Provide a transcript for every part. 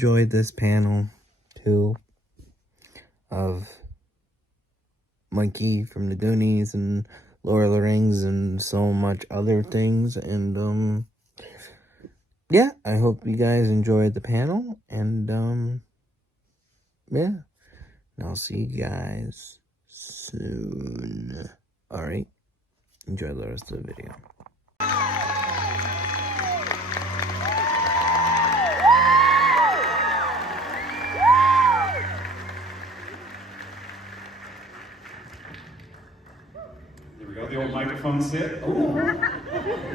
enjoyed this panel too of Mikey from the Goonies and Lord of the Rings and so much other things. And yeah, I hope you guys enjoyed the panel. And yeah, and I'll see you guys soon. Alright, enjoy the rest of the video. The old microphone sit. Ooh.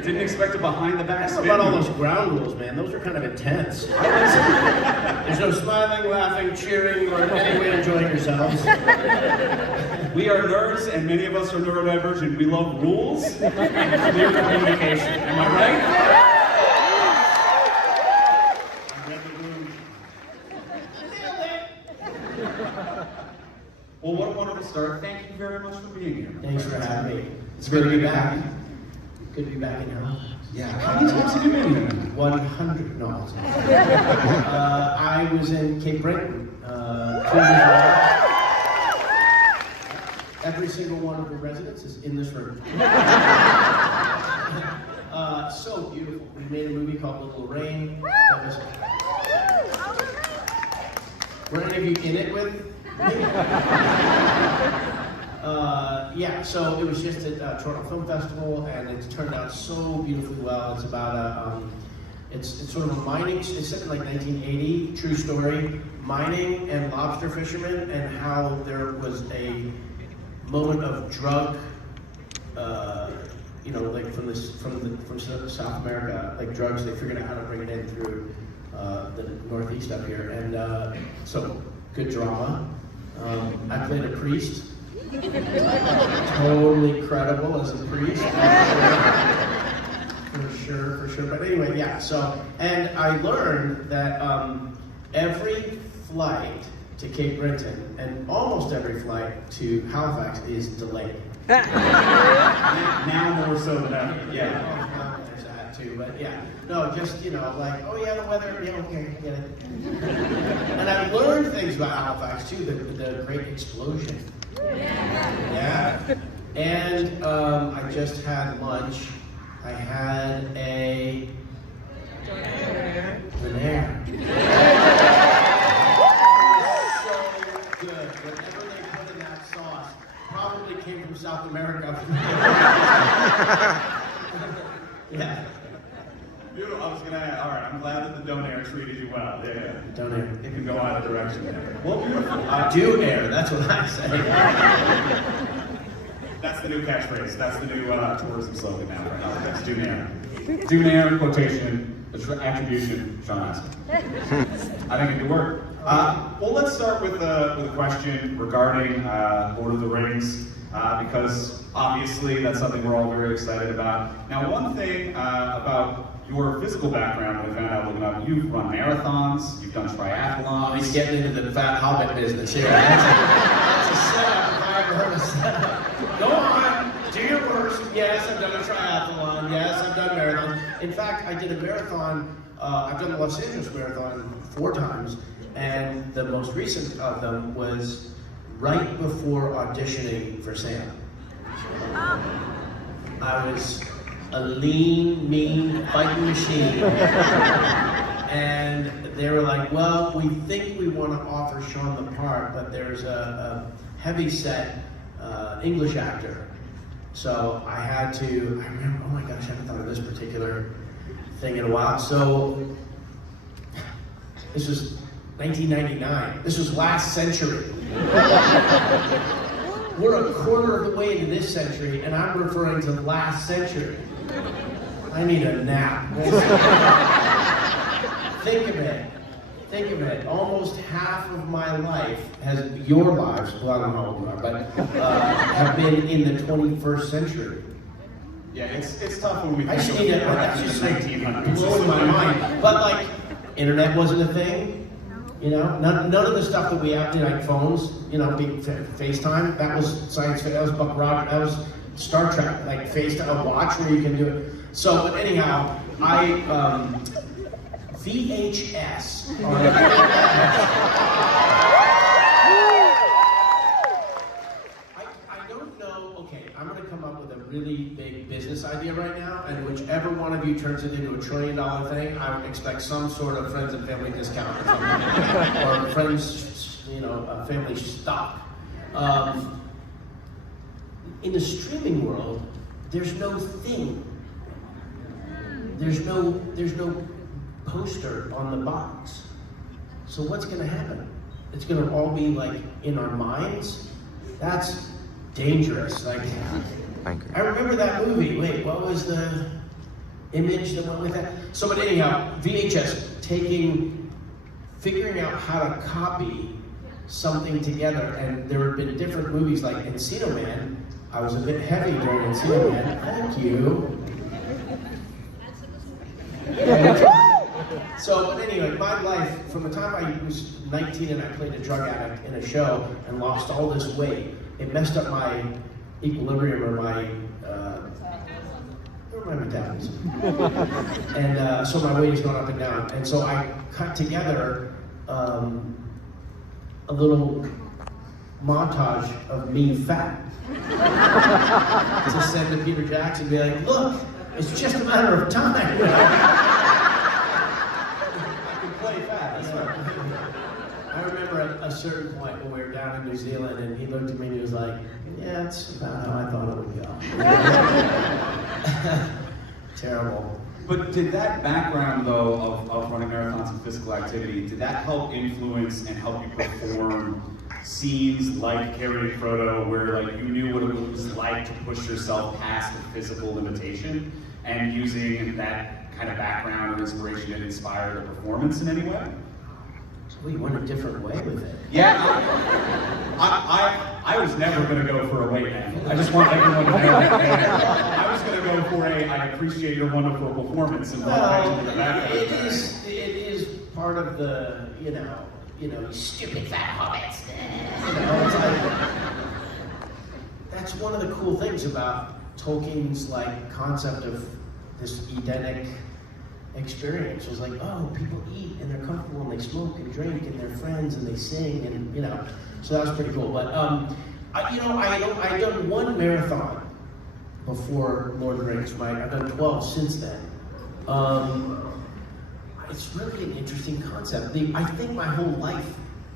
Didn't expect a behind the back spin. About all those ground rules, man. Those are kind of intense. There's no smiling, laughing, cheering, or any way enjoying yourselves. We are nerds, and many of us are neurodivergent. We love rules and clear communication. Am I right? I read the room. Well, what a wonderful start. Thank you very much for being here. Thanks for having me. It's good to be back. Good to be back in your house. Yeah. How many times have you been here? 100. No. I was in Cape Breton 2 years ago. Every single one of the residents is in this room. So beautiful. We made a movie called Little Rain. That was... Were any of you in it with me? Yeah, so it was just at Toronto Film Festival, and it's turned out so beautifully well. It's about it's sort of a mining, it's set in like 1980, true story, mining and lobster fishermen, and how there was a moment of drug, you know, like from South America, like drugs, they figured out how to bring it in through the Northeast up here, and so good drama. I played a priest. Totally credible as a priest. For sure. But anyway, yeah, so, and I learned that every flight to Cape Breton and almost every flight to Halifax is delayed. Now more so than ever. Yeah. There's that too, but yeah. No, just, you know, like, oh yeah, the weather, yeah, okay, get it. And I learned things about Halifax too, the Great Explosion. Yeah. And I just had lunch. I had a donair. So good. Whatever they put in that sauce probably came from South America. Yeah. Beautiful. I was gonna add, all right, I'm glad that the donair treated you well. Yeah. Donair. It can go either direction there. Well, beautiful. Do air, that's what I say. That's the new catchphrase. That's the new tourism slogan now. That's donair. Donair, quotation, attribution, Sean Astin. I think it could work. Well, let's start with a question regarding Lord of the Rings, because obviously that's something we're all very excited about. Now, one thing about your physical background that I found out looking up, you've run marathons, you've done triathlons. He's getting into the fat hobbit business here. That's a setup if I ever heard a setup. Go on, do your worst. Yes, I've done a triathlon. Yes, I've done marathons. In fact, I did a marathon, I've done the Los Angeles Marathon 4 times, and the most recent of them was right before auditioning for Sam. I was a lean, mean, fighting machine. And they were like, well, we think we want to offer Sean the part, but there's a heavy-set English actor. So I had to, I remember, oh my gosh, I haven't thought of this particular thing in a while. So this was 1999. This was last century. We're a quarter of the way into this century, and I'm referring to last century. I need a nap. Think of it. Think of it. Almost half of my life has, your lives, well, I don't know how old you are, but have been in the 21st century. Yeah, it's tough when we I just need think that's of just the like 1900s. blowing my mind. But like, internet wasn't a thing. You know, none of the stuff that we have, like phones, you know, big FaceTime, that was science fiction, that was Buck Rogers, that was Star Trek, like FaceTime, a watch where you can do it. So, but anyhow, I VHS. I don't know, okay, I'm gonna come up with a really big business idea right now, and whichever one of you turns it into $1 trillion thing, I would expect some sort of friends and family discount or something, or friends, family stock. In the streaming world, there's no thing. There's no poster on the box. So what's gonna happen? It's gonna all be like in our minds? That's dangerous. Like, I remember that movie. Wait, what was the image that went with that? So, but anyhow, VHS, figuring out how to copy something together, and there have been different movies like Encino Man. I was a bit heavy during Encino Man. Thank you. So, but anyway, my life, from the time I was 19 and I played a drug addict in a show and lost all this weight, it messed up my equilibrium or my metabolism. And so my weight has gone up and down. And so I cut together a little montage of me fat to send to Peter Jackson and be like, look, it's just a matter of time. I can play fat, that's right. I remember at a certain point when we were down in New Zealand and he looked at me and he was like, yeah, that's about how I thought it would go. Terrible. But did that background, though, of running marathons and physical activity, did that help influence and help you perform scenes like Carrie and Frodo, where like you knew what it was like to push yourself past the physical limitation, and using that kind of background or inspiration to inspire the performance in any way? Well, you went a different way with it. Yeah, I was never going to go for a weight man. I just want everyone to know that. I was going to go for I appreciate your wonderful performance and it is part of the, you stupid fat hobbits. It's like, that's one of the cool things about Tolkien's concept of this Edenic experience. It was like, oh, people eat and they're comfortable and they smoke and drink and they're friends and they sing and so that was pretty cool. But I done one marathon before Lord of the Rings. I've done 12 since then. It's really an interesting concept. I think my whole life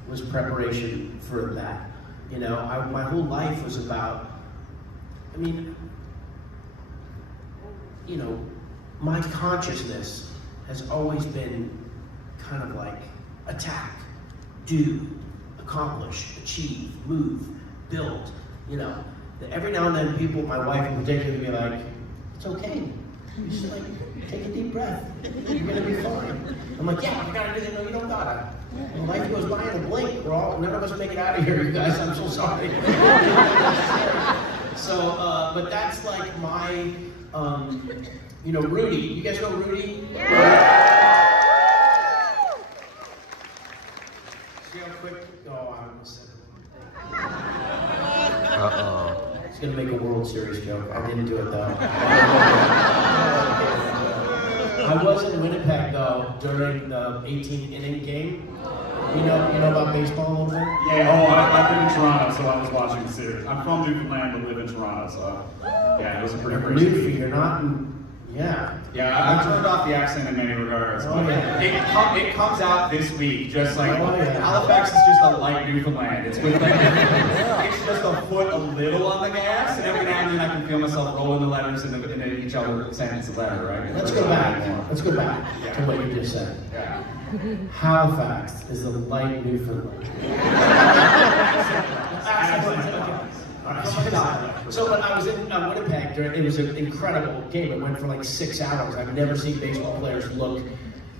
was preparation for that. My whole life was about, my consciousness has always been kind of like attack, do, accomplish, achieve, move, build. Every now and then people, my wife in particular, will be like, it's okay. You just take a deep breath. You're gonna be fine. I'm like, yeah, I gotta do that. No, you don't gotta. And life goes by in a blink. None of us make it out of here, you guys. I'm so sorry. So, but that's like my, Rudy. You guys know Rudy? Yeah. See how quick? Oh, I almost said it. Uh-oh. He's gonna make a World Series joke. I didn't do it though. I was in Winnipeg though during the 18th inning game. You know about baseball a little bit? Yeah, I've been in Toronto, so I was watching the series. I'm from Newfoundland but live in Toronto, so yeah, it was a pretty crazy. Newfie, you're not in, yeah. Yeah, I turned off the accent in many regards. Oh, yeah. It comes out this week, just like Halifax is just a light Newfoundland. It's with it's just a foot a little on the gas, and every now and then I can feel myself rolling the letters into each other sentence of letter, right? Let's go back to what you just said. Yeah. Halifax is a light Newfoundland. So when I was in Winnipeg, it was an incredible game. It went for like 6 hours. I've never seen baseball players look.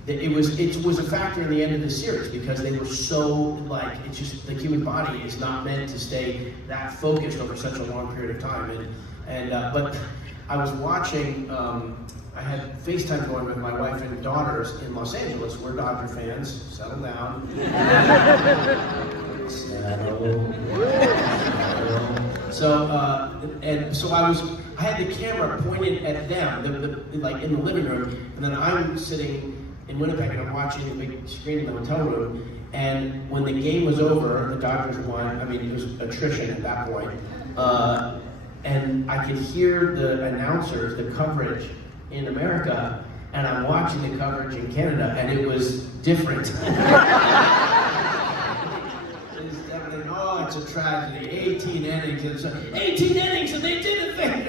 It was a factor in the end of the series because they were so it's just the human body is not meant to stay that focused over such a long period of time. But I was watching. I had FaceTime going with my wife and daughters in Los Angeles. We're Dodger fans. Settle down. Settle. So I had the camera pointed at them, in the living room, and then I'm sitting in Winnipeg, and I'm watching the big screen in the hotel room, and when the game was over, the Dodgers won. I mean, it was attrition at that point. And I could hear the announcers, the coverage in America, and I'm watching the coverage in Canada, and it was different. It was definitely, oh, it's a tragedy. 18 innings, and 18 innings, and they did a thing.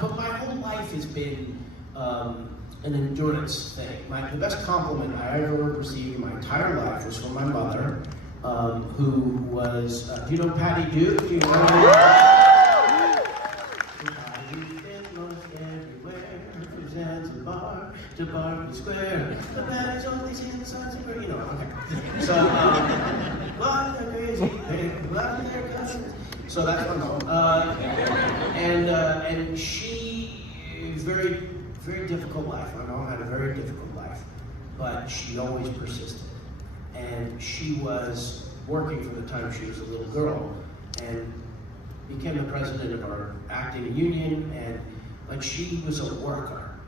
But my whole life has been an endurance thing. The best compliment I ever received in my entire life was from my mother, who was, do you know Patty Duke? Do you know Patty's been most everywhere, from Zanzibar to Berkeley Square. The Patty's always in the sun's and you know, okay. So, what a crazy thing, what their cousins. So that's my mom. And she is very, very difficult life. My mom had a very difficult life, but she always persisted. And she was working from the time she was a little girl and became the president of our acting union, but she was a worker.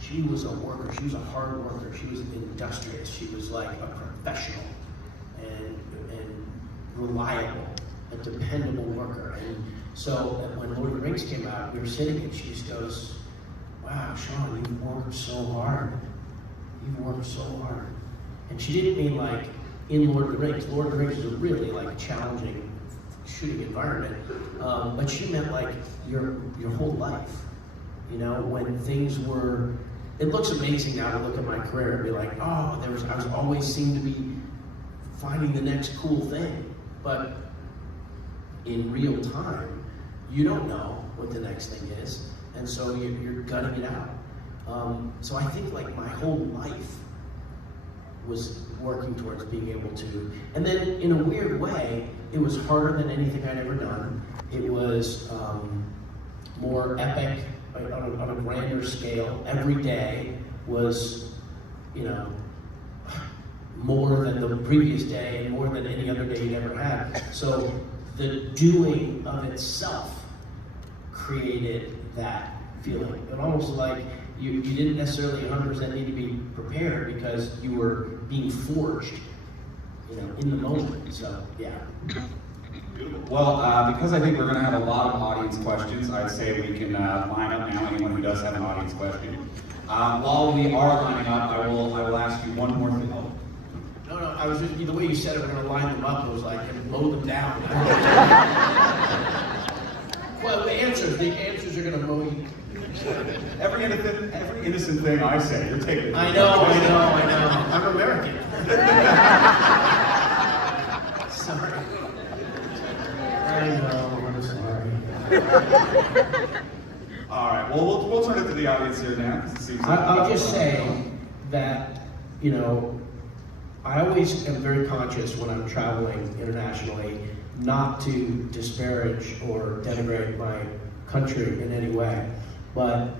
She was a worker. She was a hard worker. She was industrious. She was like a professional and reliable, a dependable worker. And so when Lord of the Rings came out, we were sitting and she just goes, wow, Sean, you've worked so hard. You've worked so hard. And she didn't mean like in Lord of the Rings. Lord of the Rings is a really like challenging shooting environment. But she meant like your whole life. You know, when things were, it looks amazing now to look at my career and be like, oh, I was always seemed to be finding the next cool thing. But in real time, you don't know what the next thing is. And so you're gutting it out. So I think like my whole life was working towards being able to, and then in a weird way, it was harder than anything I'd ever done. It was more epic on a grander scale. Every day was, you know, more than the previous day and more than any other day you'd ever had. So the doing of itself created that feeling. It almost like you didn't necessarily 100% need to be prepared because you were being forged, you know, in the moment. So, yeah. Beautiful. Well, because I think we're going to have a lot of audience questions, I'd say we can line up now, anyone who does have an audience question. While we are lining up, I will ask you one more thing. Oh. No, I was just, the way you said it, we're going to line them up, it was like, and mow them down. Well, the answers are going to mow you. Every innocent thing I say, you're taking it. I know. I'm American. Sorry. I know, I'm sorry. All right, well, we'll turn it to the audience here now. It seems like I'll just say that, you know, I always am very conscious when I'm traveling internationally not to disparage or denigrate my country in any way. But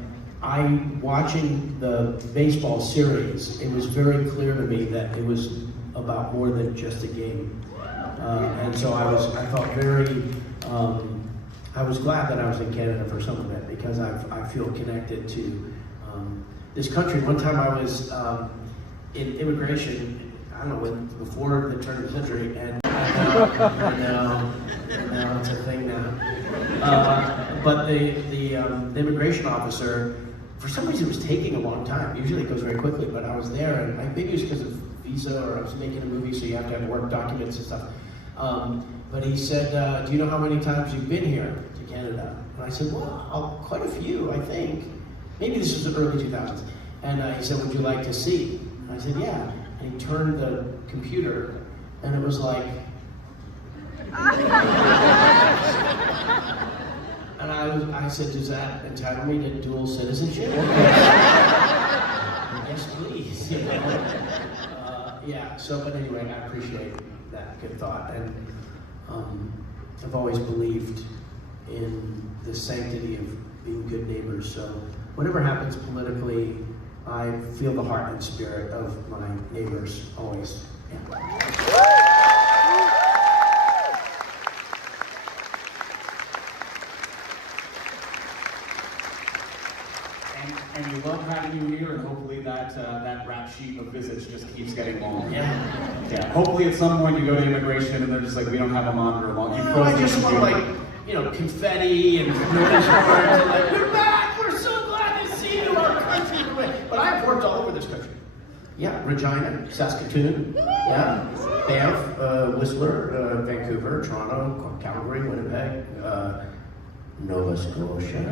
watching the baseball series, it was very clear to me that it was about more than just a game. And so I felt very, I was glad that I was in Canada for some of it because I feel connected to this country. One time I was in immigration, I don't know when, before the turn of the century, and now it's a thing now. But the immigration officer, for some reason, it was taking a long time. Usually it goes very quickly, but I was there, and maybe it was because of visa, or I was making a movie, so you have to have work documents and stuff. But he said, do you know how many times you've been here to Canada? And I said, well, quite a few, I think. Maybe this was the early 2000s. And he said, would you like to see? And I said, yeah. And he turned the computer, and it was like, and I said, does that entitle me to dual citizenship? Yes, please. You know? Yeah. So, but anyway, I appreciate that good thought, and I've always believed in the sanctity of being good neighbors. So, whatever happens politically, I feel the heart and spirit of my neighbors always. Yeah. And we love having you here, and hopefully sheet of visits just keeps getting longer. Yeah. Yeah. Hopefully at some point you go to immigration and they're just like, we don't have a monitor long. No, I just want like, you know, confetti and notice cards and like, we're back, we're so glad to see you, our country. But I have worked all over this country. Yeah, Regina, Saskatoon, yeah, Banff, Whistler, Vancouver, Toronto, Calgary, Winnipeg, Nova Scotia.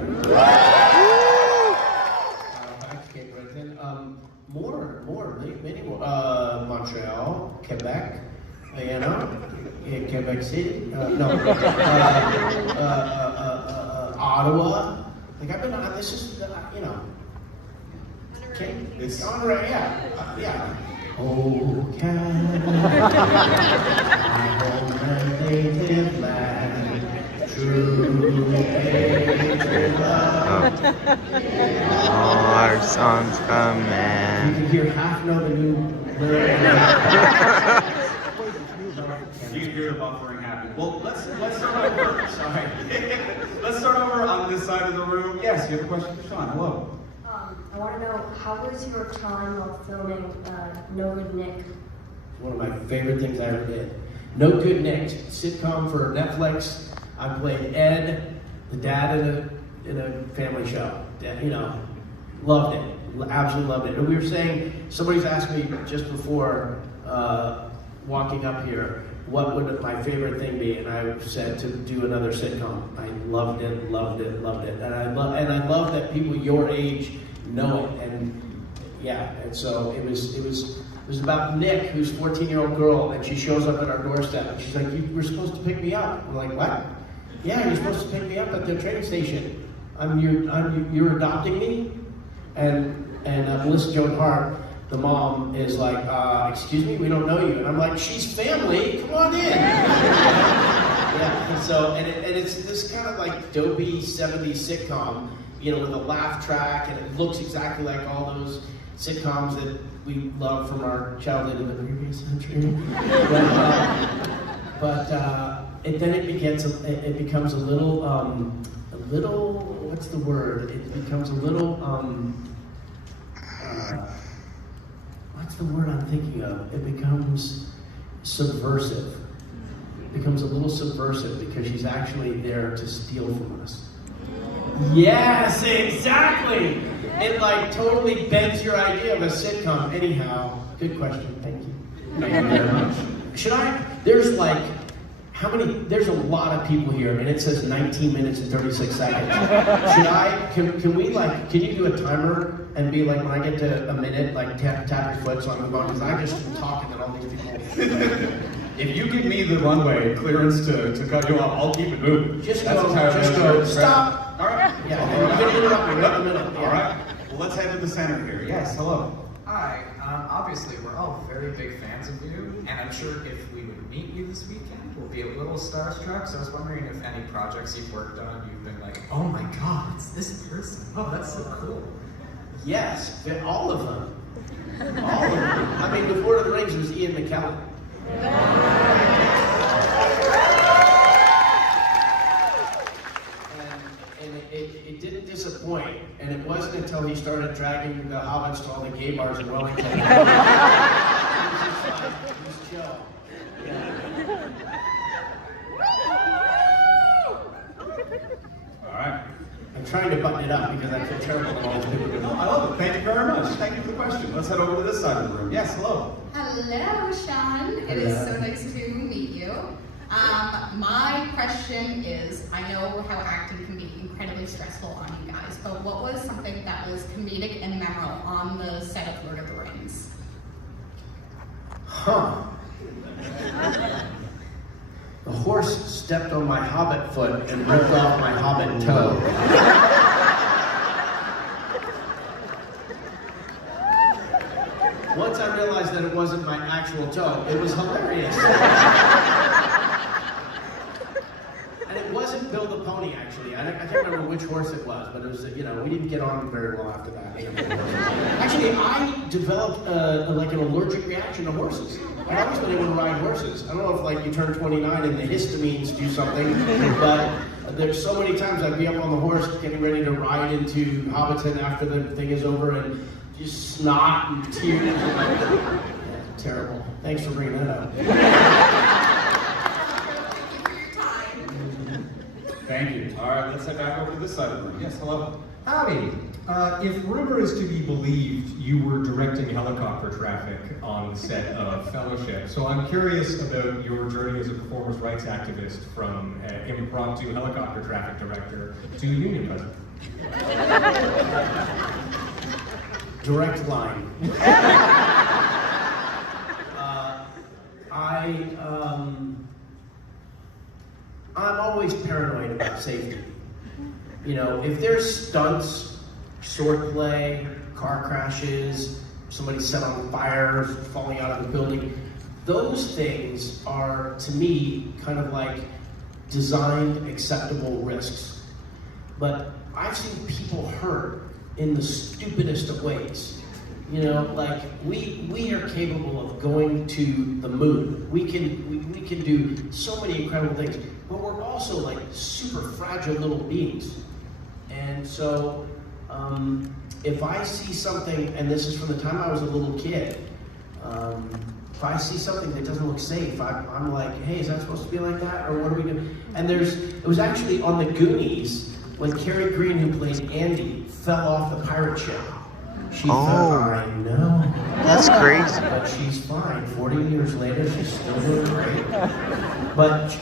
Cape Breton, many more. Montreal, Quebec, you know, Quebec City, Ottawa. Like I've been on this is, you know. Okay, it's on right, yeah. Oh, Canada, my home and native land, true patriot love. All our songs come You and can hear half know the new lyric. You can hear the buffering happen. Well, let's start over. Sorry. Let's start over on this side of the room. Yes, you have a question for Sean. Hello. I want to know, how was your time while filming No Good Nick? One of my favorite things I ever did. No Good Nick, sitcom for Netflix. I played Ed, the dad in a family show. You know, loved it, absolutely loved it. And we were saying, somebody's asked me just before walking up here, what would my favorite thing be? And I said to do another sitcom. I loved it. And I love that people your age know it. And yeah, and so it was about Nick, who's a 14-year-old girl, and she shows up at our doorstep, and she's like, "You were supposed to pick me up." We're like, "What?" "Yeah, you're supposed to pick me up at the train station. You're adopting me?" And Melissa Joan Hart, the mom, is like, "Excuse me, we don't know you." And I'm like, "She's family, come on in." Yeah, and so, and it's this kind of like dopey 70s sitcom, you know, with a laugh track, and it looks exactly like all those sitcoms that we love from our childhood in the previous century. But then it becomes a little, what's the word? It becomes a little, what's the word I'm thinking of? It becomes subversive. It becomes a little subversive because she's actually there to steal from us. Yes, exactly! It like totally bends your idea of a sitcom. Anyhow, good question, thank you. Thank you very much. There's like, there's a lot of people here and it says 19 minutes and 36 seconds. Can you do a timer and be like, when I get to a minute, like tap your foot so I move on? Because I just am talking at all these people. If you give me the runway clearance to cut you off, I'll keep it moving. Just go, stop. All right. Yeah, you're going to interrupt me right in the middle. All right. Well, let's head to the center here. Yes, hello. Hi. Obviously, we're all very big fans of you, and I'm sure if we would meet you this weekend, we'll be a little starstruck. So I was wondering if any projects you've worked on, you've been like, oh my God, it's this person. Oh, that's so cool. Yes, all of them. All of them. I mean, with Lord of the Rings, it was Ian McKellen. And it didn't disappoint, and it wasn't until he started dragging the hobbits to all the gay bars in Wellington. It was just like, it was chill. Yeah. All right. I'm trying to button it up because I feel terrible that all these people No, I love it. Thank you very much. Thank you for the question. Let's head over to this side of the room. Yes, hello. Hello, Sean. It is so nice to meet you. My question is, I know how acting can be incredibly stressful on you guys, but what was something that was comedic and memorable on the set of Lord of the Rings? Huh. The horse stepped on my hobbit foot and ripped off my hobbit toe. Once I realized that it wasn't my actual toe, it was hilarious. And it wasn't Bill the Pony, actually. I can't remember which horse it was, but it was, you know, we didn't get on very well after that. Actually, I developed like an allergic reaction to horses. I've always been able to ride horses. I don't know if like you turn 29 and the histamines do something, but there's so many times I'd be up on the horse getting ready to ride into Hobbiton after the thing is over, and just snot and tears. Yeah, terrible. Thanks for bringing that up. Thank you. All right, let's head back over to this side of the room. Yes, hello. Howdy. If rumor is to be believed, you were directing helicopter traffic on the set of Fellowship. So I'm curious about your journey as a performers' rights activist from impromptu helicopter traffic director to union president. Direct line. I'm always paranoid about safety. You know, if there's stunts, swordplay, car crashes, somebody set on fire, falling out of the building, those things are, to me, kind of like designed acceptable risks. But I've seen people hurt in the stupidest of ways. You know, like we are capable of going to the moon. We can do so many incredible things, but we're also like super fragile little beings. And so, if I see something, and this is from the time I was a little kid, if I see something that doesn't look safe, I'm like, hey, is that supposed to be like that, or what are we doing? And it was actually on the Goonies when Carrie Green, who played Andy, fell off the pirate ship. She fell, I know. That's crazy. But she's fine. 40 years later, she's still doing great. But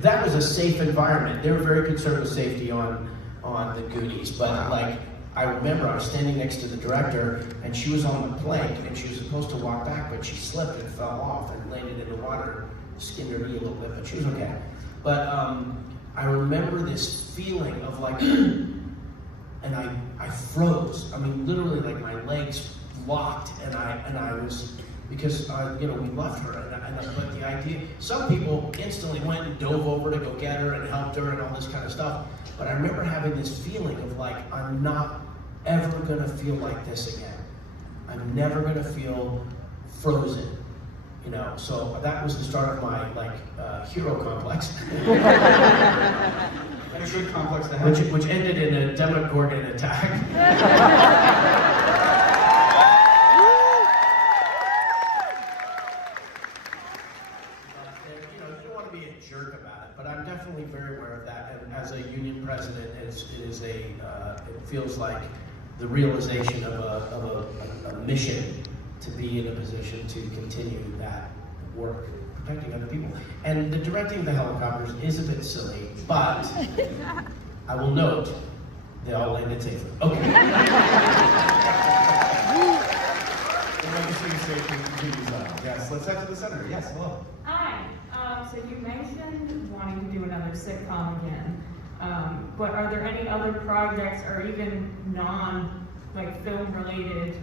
that was a safe environment. They were very concerned with safety on the Goonies. But like, I remember I was standing next to the director, and she was on the plank, and she was supposed to walk back, but she slipped and fell off and landed in the water, skinned her knee a little bit, but she was okay. But I remember this feeling of like, and I froze. I mean, literally, like my legs locked, and I was, because you know, we left her, but the idea, some people instantly went and dove over to go get her and helped her and all this kind of stuff. But I remember having this feeling of like, I'm not ever gonna feel like this again. I'm never gonna feel frozen. You know, so that was the start of my like hero complex. And a good complex to have. Which ended in a Demogorgon attack. You know, you don't want to be a jerk about it, but I'm definitely very aware of that. And as a union president, it feels like the realization of a mission to be in a position to continue that work, protecting other people. And the directing of the helicopters is a bit silly, but I will note they all landed safely. Okay. The legacy of safety continues on. Yes, let's head to the center. Yes, hello. Hi. So you mentioned wanting to do another sitcom again, but are there any other projects or even film related,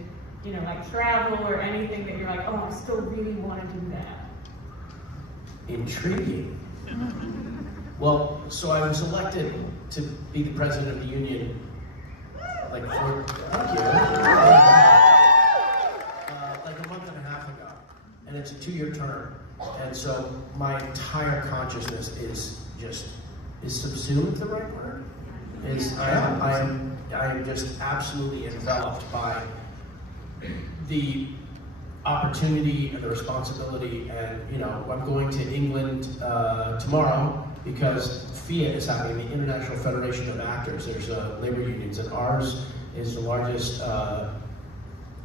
you know, like travel or anything that you're like, oh, I still really want to do that? Intriguing. Well, so I was elected to be the president of the union, like like a month and a half ago, and it's a 2-year term, and so my entire consciousness is subsumed, the right word? I am just absolutely enveloped by the opportunity and the responsibility, and you know, I'm going to England tomorrow because FIA is happening, the International Federation of Actors. There's labor unions, and ours is the largest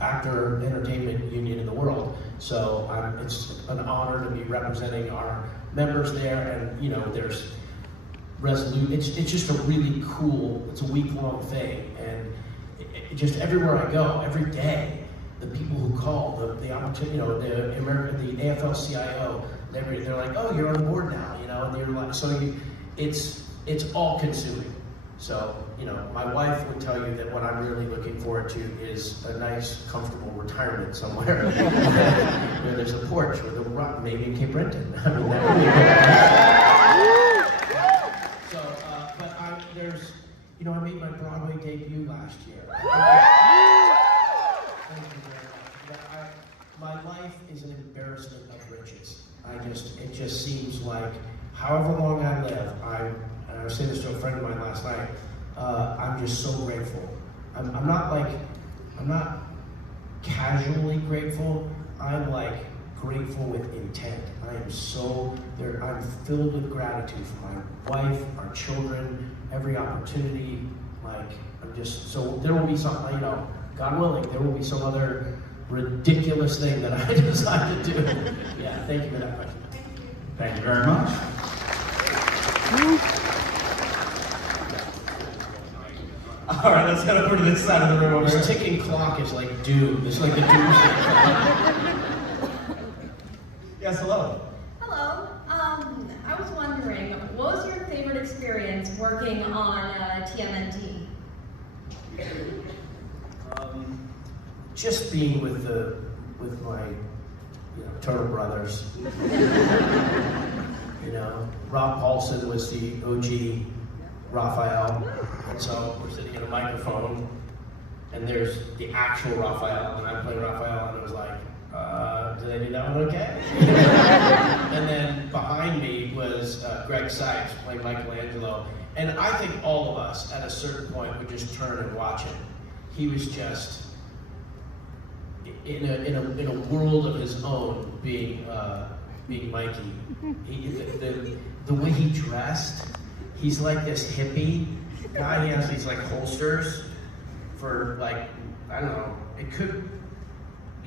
actor entertainment union in the world. So it's an honor to be representing our members there, and you know, there's it's just a really cool, it's a week-long thing, and just everywhere I go, every day, the people who call, the opportunity, you know, the AFL-CIO, they're like, oh, you're on the board now, you know, and you're like, so it's all-consuming. So, you know, my wife would tell you that what I'm really looking forward to is a nice, comfortable retirement somewhere where there's a porch with a rock, maybe in Cape Breton. I mean, that would be good. So, but there's, you know, I made my Broadway debut last year. Thank you very much. My life is an embarrassment of riches. It just seems like, however long I live, and I was saying this to a friend of mine last night, I'm just so grateful. I'm not like I'm not casually grateful. I'm like grateful with intent. I'm filled with gratitude for my wife, our children, every opportunity. Like, so there will be some, God willing, there will be some other ridiculous thing that I decide to do. Yeah, thank you for that question. Thank you very much. All right, let's head over to this side of the room over here. This ticking clock is like doom. It's like the doomsday clock. Yes, hello. Hello. I was wondering, what was your favorite experience working on TMNT? Just being with my turtle brothers. Rob Paulson was the OG Raphael, and so we're sitting at a microphone, and there's the actual Raphael, and I'm playing Raphael, and it was like, did I do that one okay? And then behind me was Greg Sykes playing Michelangelo, and I think all of us at a certain point would just turn and watch him. He was just in a world of his own, being Mikey. The way he dressed, he's like this hippie guy. He has these like holsters for like, I don't know,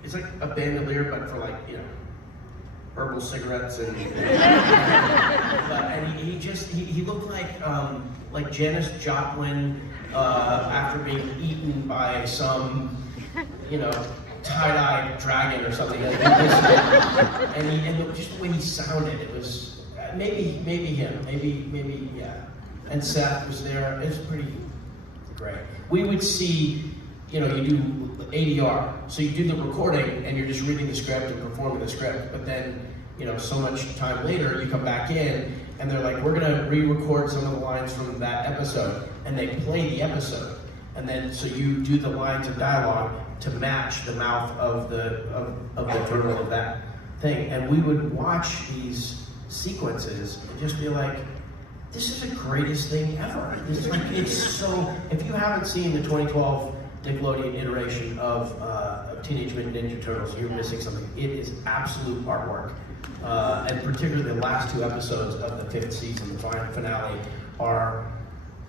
it's like a bandolier, but for like, herbal cigarettes and he looked like Janis Joplin after being eaten by some, tie-dye dragon or something. And just the way he sounded, it was maybe him, maybe yeah. And Seth was there. It was pretty great. We would see, you do ADR, so you do the recording and you're just reading the script and performing the script. But then, so much time later, you come back in and they're like, we're gonna re-record some of the lines from that episode, and they play the episode. And then, so you do the lines of dialogue to match the mouth of the turtle of that thing. And we would watch these sequences and just be like, this is the greatest thing ever. It's so, if you haven't seen the 2012 Nickelodeon iteration of Teenage Mutant Ninja Turtles, you're missing something. It is absolute artwork. And particularly the last two episodes of the 5th season, the finale,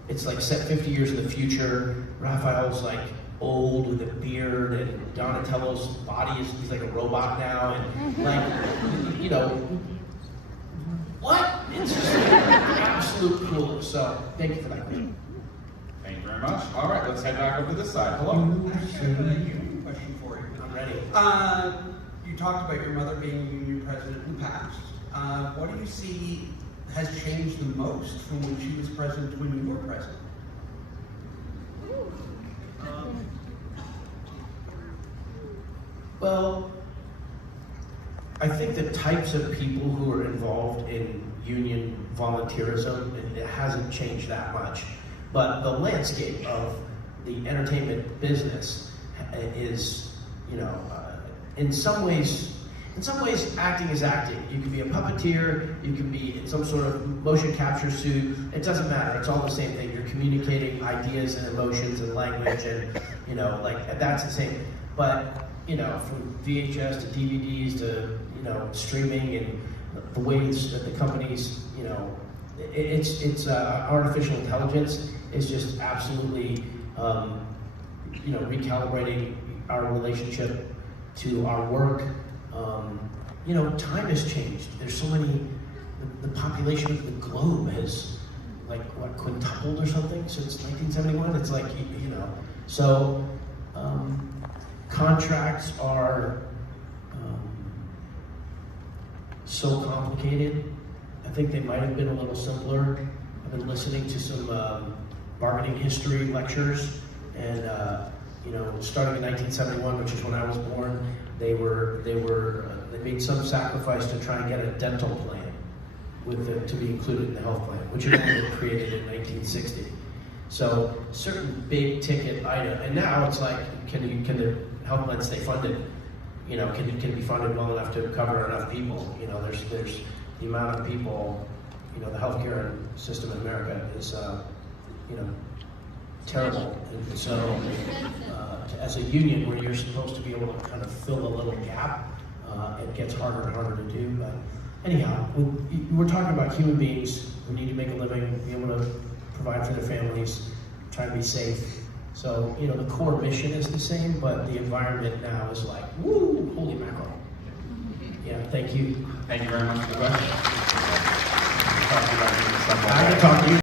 it's like set 50 years in the future. Raphael's like old with a beard, and Donatello's body he's like a robot now, and what? It's just absolute cool. So thank you for that. Thank you very much. All right, let's head back over to this side. Hello. I have a question for you. I'm ready. You talked about your mother being a union president in the past. What do you see has changed the most from when she was president to when you were president? Well, I think the types of people who are involved in union volunteerism, it hasn't changed that much. But the landscape of the entertainment business is, in some ways, acting is acting. You can be a puppeteer, you can be in some sort of motion capture suit. It doesn't matter. It's all the same thing. You're communicating ideas and emotions and language, and that's the same. But from VHS to DVDs to streaming, and the ways that the companies, it's artificial intelligence is just absolutely recalibrating our relationship to our work. Time has changed. There's so many. The population of the globe has quintupled or something since 1971. It's like so. Contracts are so complicated. I think they might have been a little simpler. I've been listening to some bargaining history lectures, and starting in 1971, which is when I was born, they made some sacrifice to try and get a dental plan to be included in the health plan, which had only been created in 1960. So certain big ticket item, and now it's like, can the health plan stay funded? Can it be funded well enough to cover enough people? There's the amount of people, the healthcare system in America is, terrible. And so, as a union where you're supposed to be able to kind of fill a little gap, it gets harder and harder to do. But anyhow, we're talking about human beings who need to make a living, be able to provide for their families, try to be safe. So, you know, the core mission is the same, but the environment now is like, woo, holy mackerel. Yeah, thank you. Thank you very much for the question. I can talk to you.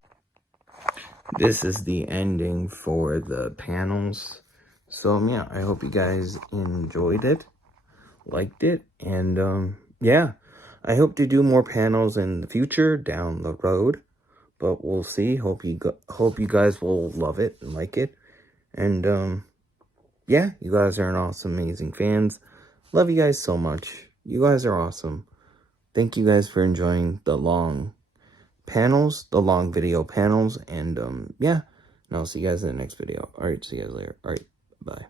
This is the ending for the panels. So yeah, I hope you guys enjoyed it, liked it, and yeah, I hope to do more panels in the future down the road, but we'll see. Hope you guys will love it and like it, and yeah, you guys are an awesome, amazing fans. Love you guys so much. You guys are awesome. Thank you guys for enjoying the long panels, the long video panels, and yeah, and I'll see you guys in the next video. All right, see you guys later. All right, bye.